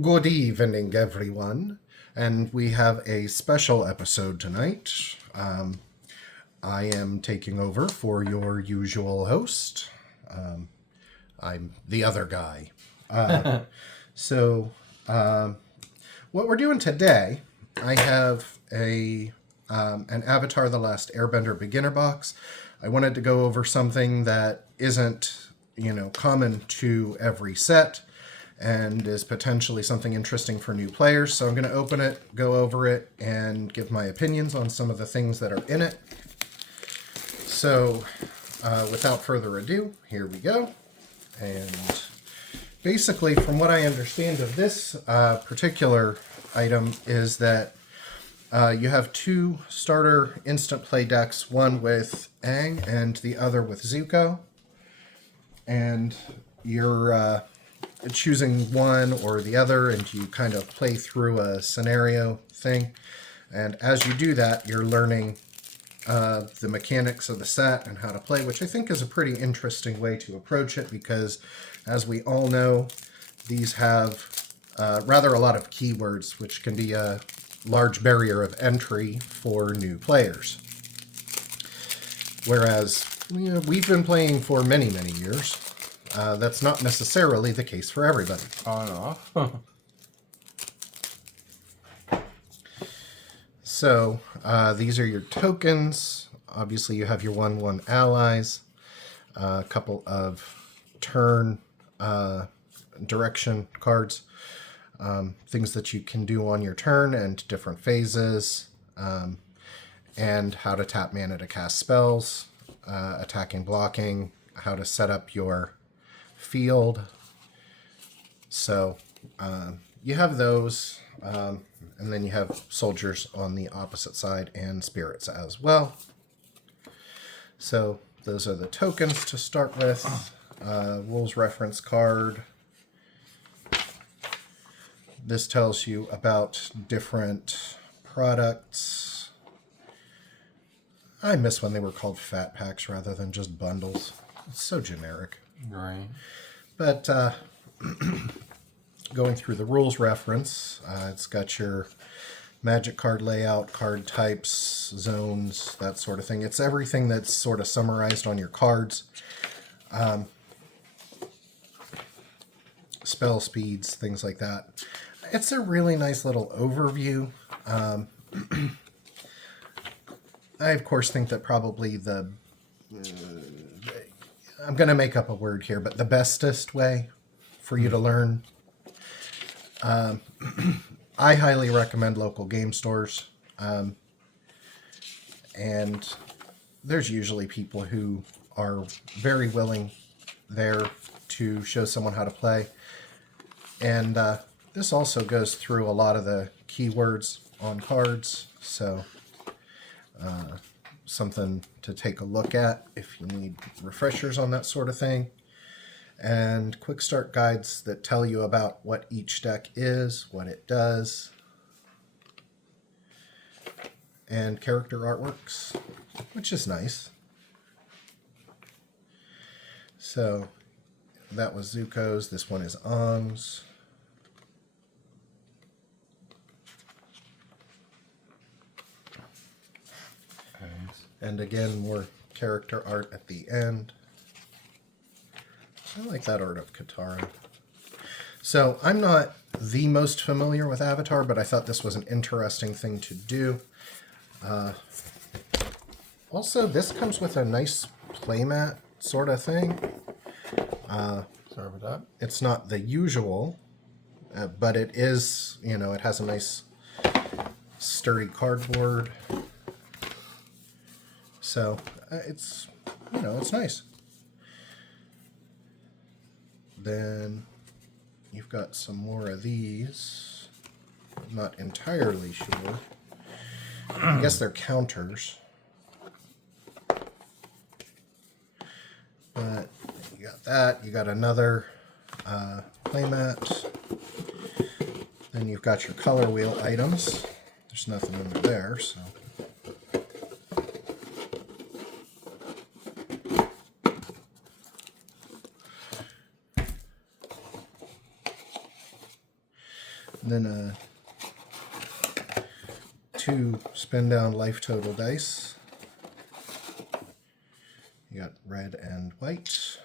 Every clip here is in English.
Good evening, everyone. And we have a special episode tonight. I am taking over for your usual host. I'm the other guy. So, what we're doing today, I have an Avatar: The Last Airbender beginner box. I wanted to go over something that isn't, common to every set and is potentially something interesting for new players. So I'm going to open it, go over it, and give my opinions on some of the things that are in it. So without further ado, here we go. And basically, from what I understand of this particular item is that you have two starter instant play decks, one with Aang and the other with Zuko. And you're choosing one or the other, and you kind of play through a scenario thing. And as you do that, you're learning the mechanics of the set and how to play, which I think is a pretty interesting way to approach it because, as we all know, these have rather a lot of keywords, which can be a large barrier of entry for new players. Whereas we've been playing for many, many years. That's not necessarily the case for everybody. On and off. So these are your tokens. Obviously, you have your 1/1 allies, a couple of turn direction cards, things that you can do on your turn and different phases, and how to tap mana to cast spells, attacking, blocking, how to set up your field. So you have those, and then you have soldiers on the opposite side and spirits as well. So those are the tokens to start with. Rules reference card. This tells you about different products. I miss when they were called fat packs rather than just bundles. It's so generic. Right. But going through the rules reference, it's got your magic card layout, card types, zones, that sort of thing. It's everything that's sort of summarized on your cards. Spell speeds, things like that. It's a really nice little overview. I, of course, think that probably I'm going to make up a word here, but the bestest way for you to learn. I highly recommend local game stores. And there's usually people who are very willing there to show someone how to play. And this also goes through a lot of the keywords on cards. So something to take a look at if you need refreshers on that sort of thing. And quick start guides that tell you about what each deck is, what it does, and character artworks, which is nice. So that was Zuko's. This one is Aang's. And again, more character art at the end. I like that art of Katara. So I'm not the most familiar with Avatar, but I thought this was an interesting thing to do. Also, this comes with a nice playmat sort of thing. Sorry about that. It's not the usual, but it is, it has a nice sturdy cardboard. So it's, it's nice. Then you've got some more of these. I'm not entirely sure. I guess they're counters. But you got that. You got another playmat. Then you've got your color wheel items. There's nothing under there, so. Then 2 spin down life total dice. You got red and white.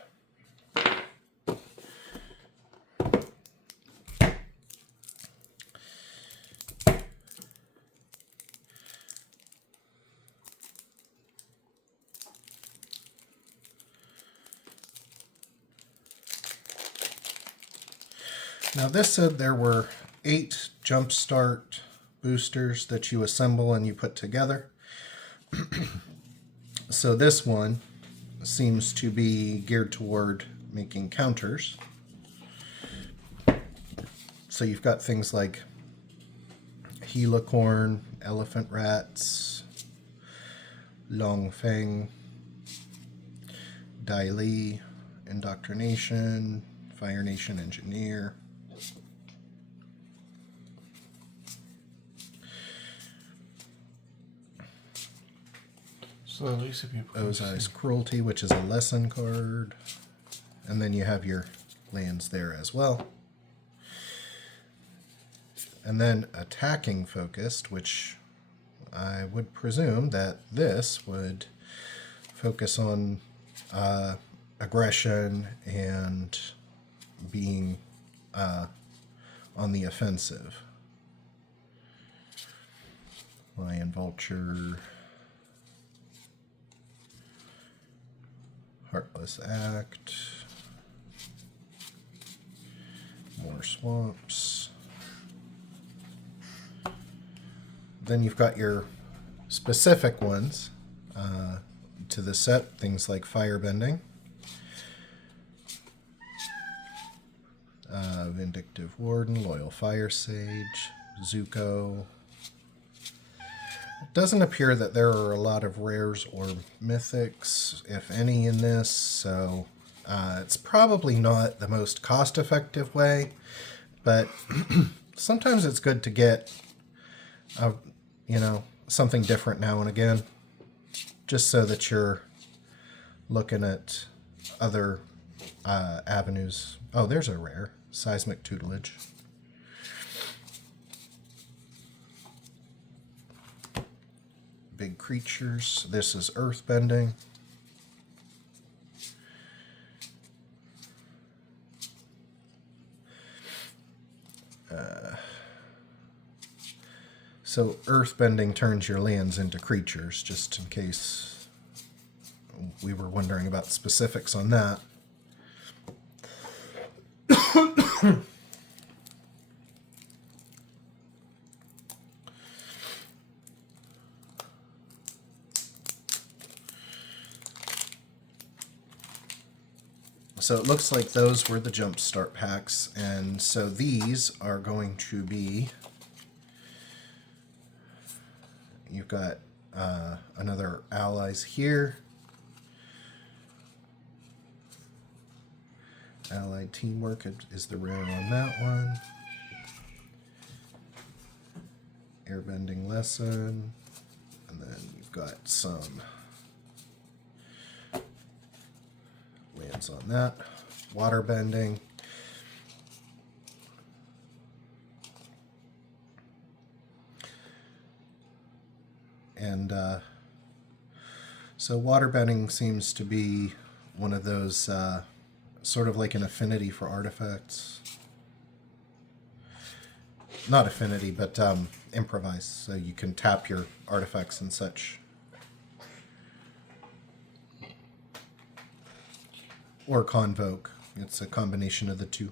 Now this said there were 8 jumpstart boosters that you assemble and you put together. So this one seems to be geared toward making counters. So you've got things like helicorn, elephant rats, long fang, Dai Li, indoctrination, Fire Nation engineer. So at least if you put Ozai's Cruelty, which is a lesson card. And then you have your lands there as well. And then attacking focused, which I would presume that this would focus on aggression and being on the offensive. Lion, Vulture, Heartless Act, more swamps. Then you've got your specific ones to the set, things like Firebending, Vindictive Warden, Loyal Fire Sage, Zuko. It doesn't appear that there are a lot of rares or mythics, if any, in this, so it's probably not the most cost-effective way, but sometimes it's good to get, something different now and again, just so that you're looking at other avenues. Oh, there's a rare, Seismic Tutelage. Big creatures. This is Earthbending. So Earthbending turns your lands into creatures, just in case we were wondering about specifics on that. So it looks like those were the Jumpstart packs, and so these are going to be, you've got another Allies here, Allied Teamwork is the rare on that one, Airbending Lesson, and then you've got some lands on that. Waterbending. And so waterbending seems to be one of those sort of like an affinity for artifacts. Not affinity, but improvise. So you can tap your artifacts and such. Or convoke. It's a combination of the two.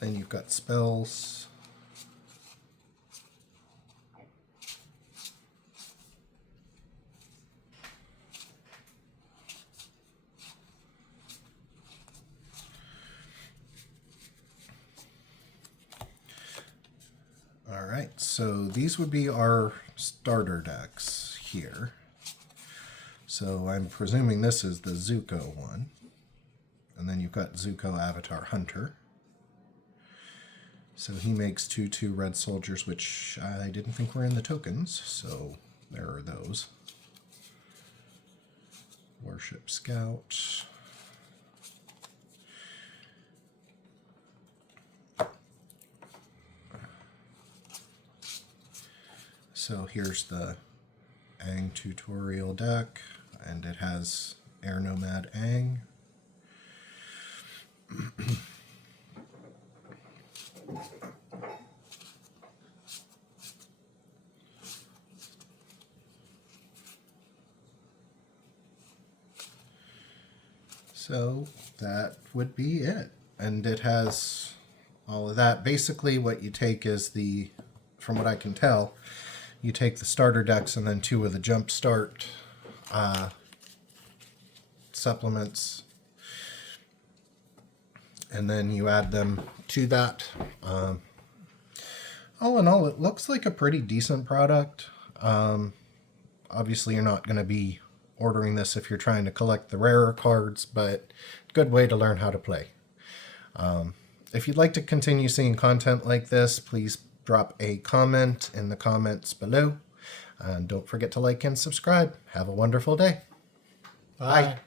Then you've got spells. All right, so these would be our starter decks here. So I'm presuming this is the Zuko one. And then you've got Zuko Avatar Hunter. So he makes 2/2 red soldiers, which I didn't think were in the tokens, so there are those. Warship Scout. So here's the Aang tutorial deck, and it has Air Nomad Aang. So that would be it. And it has all of that. Basically what you take is the, from what I can tell, you take the starter decks and then 2 of the jump start supplements, and then you add them to that. All in all, it looks like a pretty decent product. Obviously, you're not going to be ordering this if you're trying to collect the rarer cards, but good way to learn how to play. If you'd like to continue seeing content like this, please drop a comment in the comments below. And don't forget to like and subscribe. Have a wonderful day. Bye.